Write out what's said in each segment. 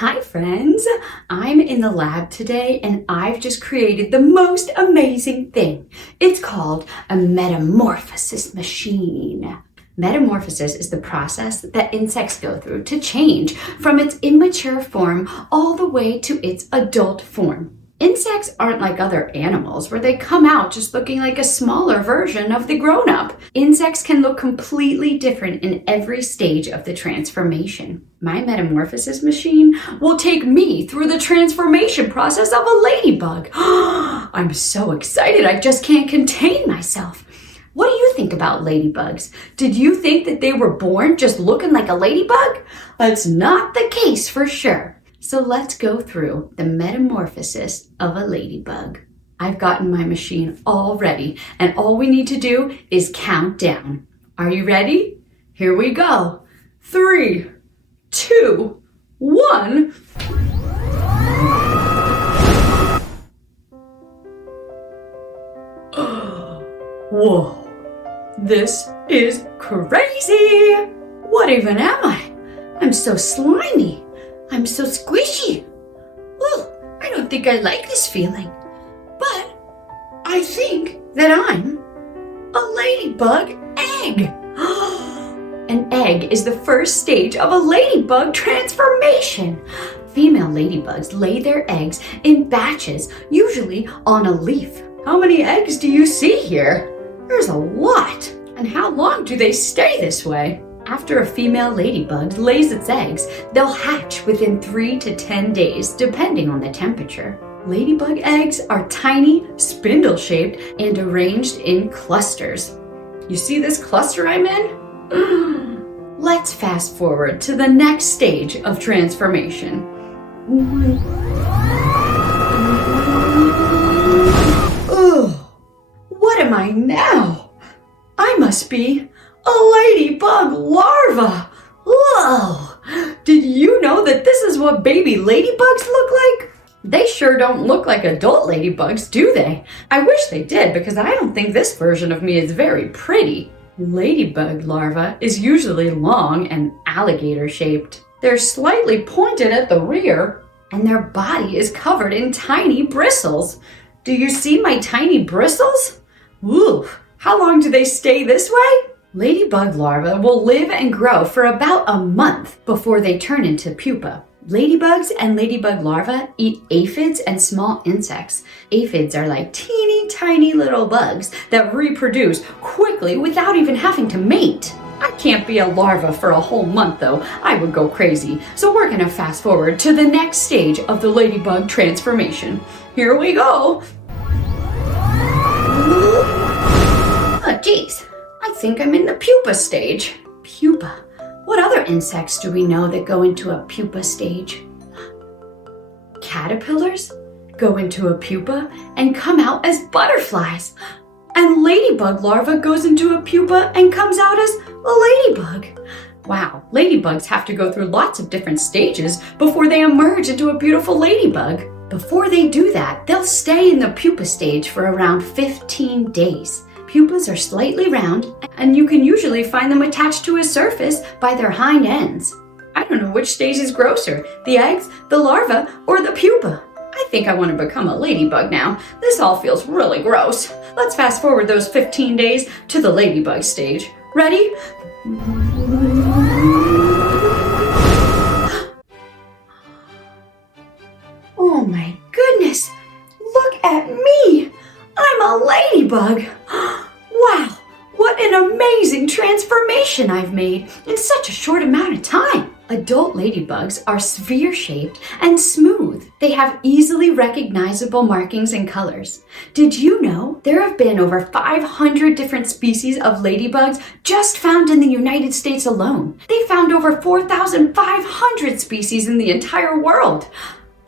Hi friends, I'm in the lab today and I've just created the most amazing thing. It's called a metamorphosis machine. Metamorphosis is the process that insects go through to change from its immature form all the way to its adult form. Insects aren't like other animals where they come out just looking like a smaller version of the grown-up. Insects can look completely different in every stage of the transformation. My metamorphosis machine will take me through the transformation process of a ladybug. I'm so excited, I just can't contain myself. What do you think about ladybugs? Did you think that they were born just looking like a ladybug? That's not the case for sure. So let's go through the metamorphosis of a ladybug. I've gotten my machine all ready, and all we need to do is count down. Are you ready? Here we go. 3, 2, 1. Whoa, this is crazy. What even am I? I'm so slimy. I'm so squishy. Well, I don't think I like this feeling, but I think that I'm a ladybug egg. An egg is the first stage of a ladybug transformation. Female ladybugs lay their eggs in batches, usually on a leaf. How many eggs do you see here? There's a lot. And how long do they stay this way? After a female ladybug lays its eggs, they'll hatch within 3 to 10 days, depending on the temperature. Ladybug eggs are tiny, spindle-shaped, and arranged in clusters. You see this cluster I'm in? Let's fast forward to the next stage of transformation. Ugh, what am I now? I must be a ladybug larva! Whoa! Did you know that this is what baby ladybugs look like? They sure don't look like adult ladybugs, do they? I wish they did, because I don't think this version of me is very pretty. Ladybug larva is usually long and alligator-shaped. They're slightly pointed at the rear, and their body is covered in tiny bristles. Do you see my tiny bristles? Ooh, how long do they stay this way? Ladybug larvae will live and grow for about a month before they turn into pupa. Ladybugs and ladybug larvae eat aphids and small insects. Aphids are like teeny tiny little bugs that reproduce quickly without even having to mate. I can't be a larva for a whole month though, I would go crazy. So we're gonna fast forward to the next stage of the ladybug transformation. Here we go. Oh geez. I think I'm in the pupa stage. Pupa. What other insects do we know that go into a pupa stage? Caterpillars go into a pupa and come out as butterflies. And ladybug larva goes into a pupa and comes out as a ladybug. Wow, ladybugs have to go through lots of different stages before they emerge into a beautiful ladybug. Before they do that, they'll stay in the pupa stage for around 15 days. Pupas are slightly round, and you can usually find them attached to a surface by their hind ends. I don't know which stage is grosser, the eggs, the larva, or the pupa. I think I want to become a ladybug now. This all feels really gross. Let's fast forward those 15 days to the ladybug stage. Ready? Oh my goodness! Look at me! I'm a ladybug! Wow, what an amazing transformation I've made in such a short amount of time. Adult ladybugs are sphere-shaped and smooth. They have easily recognizable markings and colors. Did you know there have been over 500 different species of ladybugs just found in the United States alone? They found over 4,500 species in the entire world.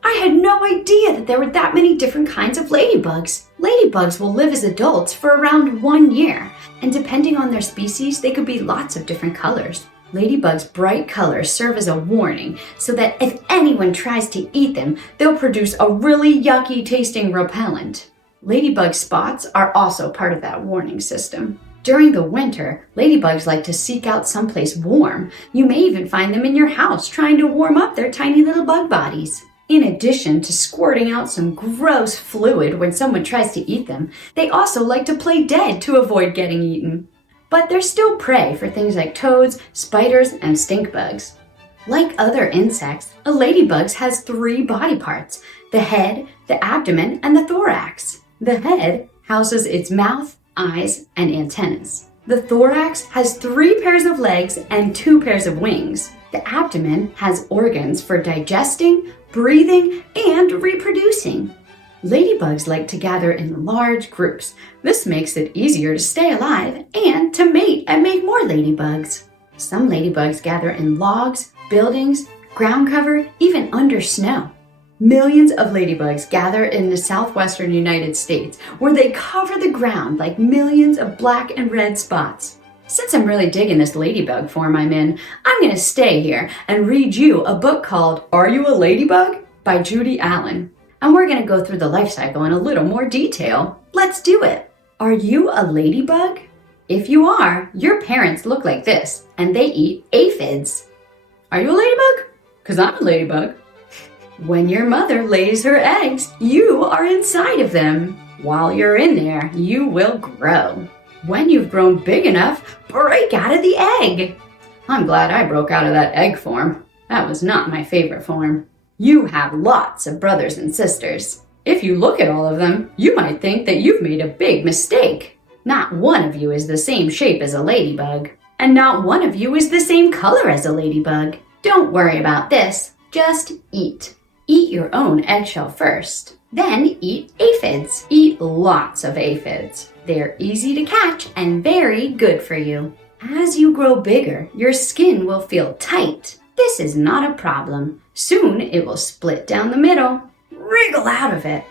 I had no idea that there were that many different kinds of ladybugs. Ladybugs will live as adults for around 1 year, and depending on their species, they could be lots of different colors. Ladybugs' bright colors serve as a warning so that if anyone tries to eat them, they'll produce a really yucky tasting repellent. Ladybug spots are also part of that warning system. During the winter, ladybugs like to seek out someplace warm. You may even find them in your house trying to warm up their tiny little bug bodies. In addition to squirting out some gross fluid when someone tries to eat them, they also like to play dead to avoid getting eaten. But they're still prey for things like toads, spiders, and stink bugs. Like other insects, a ladybug has 3 body parts: the head, the abdomen, and the thorax. The head houses its mouth, eyes, and antennas. The thorax has 3 pairs of legs and 2 pairs of wings. The abdomen has organs for digesting, breathing, and reproducing. Ladybugs like to gather in large groups. This makes it easier to stay alive and to mate and make more ladybugs. Some ladybugs gather in logs, buildings, ground cover, even under snow. Millions of ladybugs gather in the southwestern United States, where they cover the ground like millions of black and red spots. Since I'm really digging this ladybug form I'm in, I'm going to stay here and read you a book called Are You a Ladybug? By Judy Allen. And we're going to go through the life cycle in a little more detail. Let's do it. Are you a ladybug? If you are, your parents look like this, and they eat aphids. Are you a ladybug? 'Cause I'm a ladybug. When your mother lays her eggs, you are inside of them. While you're in there, you will grow. When you've grown big enough, break out of the egg. I'm glad I broke out of that egg form. That was not my favorite form. You have lots of brothers and sisters. If you look at all of them, you might think that you've made a big mistake. Not one of you is the same shape as a ladybug, and not one of you is the same color as a ladybug. Don't worry about this, just eat. Eat your own eggshell first, then eat aphids. Eat lots of aphids. They're easy to catch and very good for you. As you grow bigger, your skin will feel tight. This is not a problem. Soon it will split down the middle. Wriggle out of it.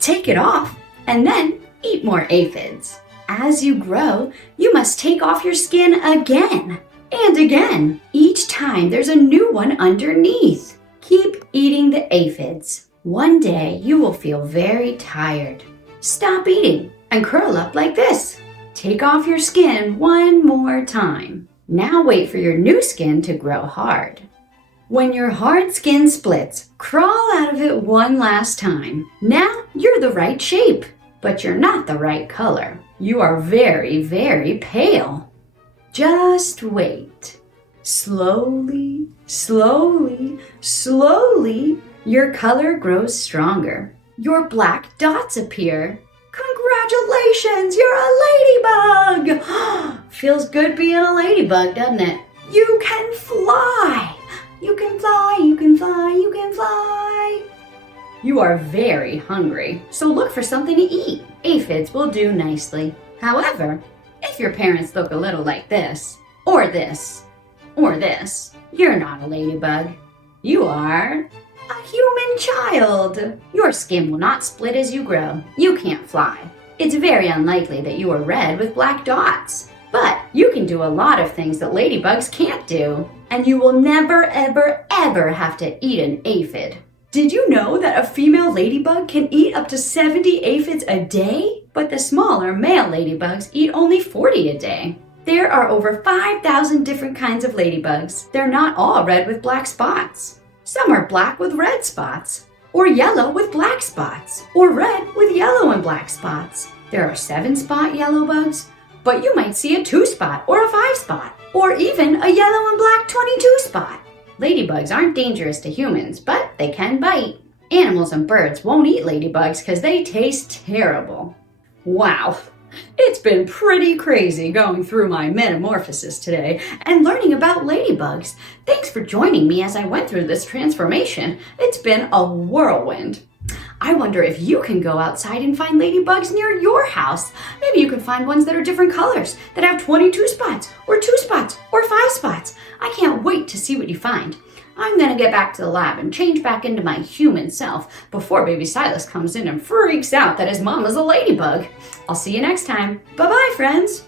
Take it off, and then eat more aphids. As you grow, you must take off your skin again and again. Each time there's a new one underneath. Keep eating the aphids. One day you will feel very tired. Stop eating and curl up like this. Take off your skin one more time. Now wait for your new skin to grow hard. When your hard skin splits, crawl out of it one last time. Now you're the right shape, but you're not the right color. You are very, very pale. Just wait. Slowly, slowly, slowly, your color grows stronger. Your black dots appear. Congratulations, you're a ladybug! Feels good being a ladybug, doesn't it? You can fly! You can fly, you can fly, you can fly! You are very hungry, so look for something to eat. Aphids will do nicely. However, if your parents look a little like this, or this, or this, you're not a ladybug. You are a human child. Your skin will not split as you grow. You can't fly. It's very unlikely that you are red with black dots. But you can do a lot of things that ladybugs can't do. And you will never, ever, ever have to eat an aphid. Did you know that a female ladybug can eat up to 70 aphids a day? But the smaller male ladybugs eat only 40 a day. There are over 5,000 different kinds of ladybugs. They're not all red with black spots. Some are black with red spots, or yellow with black spots, or red with yellow and black spots. There are 7-spot yellow bugs, but you might see a 2-spot or a 5-spot, or even a yellow and black 22-spot. Ladybugs aren't dangerous to humans, but they can bite. Animals and birds won't eat ladybugs because they taste terrible. Wow, it's been pretty crazy going through my metamorphosis today and learning about ladybugs. Thanks for joining me as I went through this transformation. It's been a whirlwind. I wonder if you can go outside and find ladybugs near your house. Maybe you can find ones that are different colors, that have 22 spots, or 2 spots, or 5 spots. I can't wait to see what you find. I'm gonna get back to the lab and change back into my human self before baby Silas comes in and freaks out that his mom is a ladybug. I'll see you next time. Bye-bye, friends.